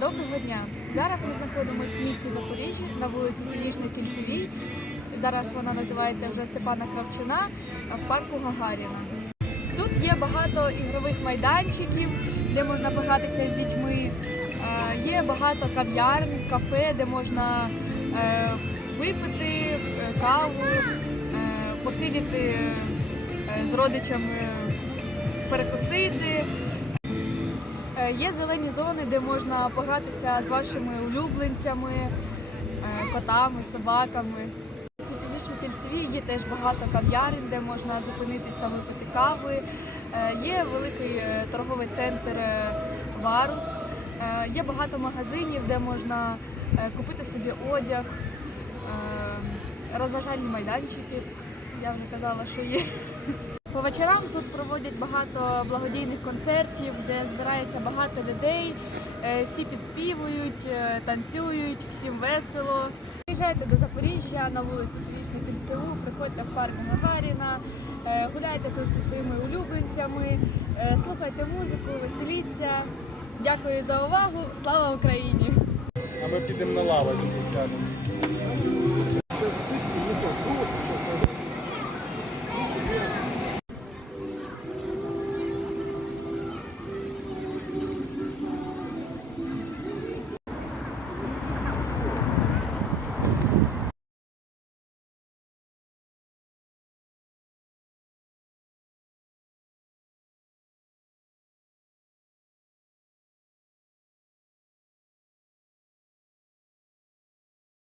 Доброго дня! Зараз ми знаходимося в місті Запоріжжя на вулиці Північній Кільцевій. Зараз вона називається вже Степана Кравчуна в парку Гагаріна. Тут є багато ігрових майданчиків, де можна погратися з дітьми. Є багато кав'ярн, кафе, де можна е, випити е, каву, е, посидіти з родичами, перекусити. Є зелені зони, де можна погратися з вашими улюбленцями, е, котами, собаками. Північні кільцеві є теж багато кав'ярень, де можна зупинитись та випити кави. Е, Є великий е, торговий центр Варус. Є багато магазинів, де можна купити собі одяг, розважальні майданчики. Я вже казала, що є. По вечорам тут проводять багато благодійних концертів, де збирається багато людей, е, всі підспівують, е, танцюють, всім весело. Приїжджайте до Запоріжжя на вулицю Північну Кільцеву, приходьте в парк Гагаріна, е, гуляйте тут зі своїми улюбленцями, слухайте музику, веселіться. Дякую за увагу. Слава Україні! А ми підемо на лавочку.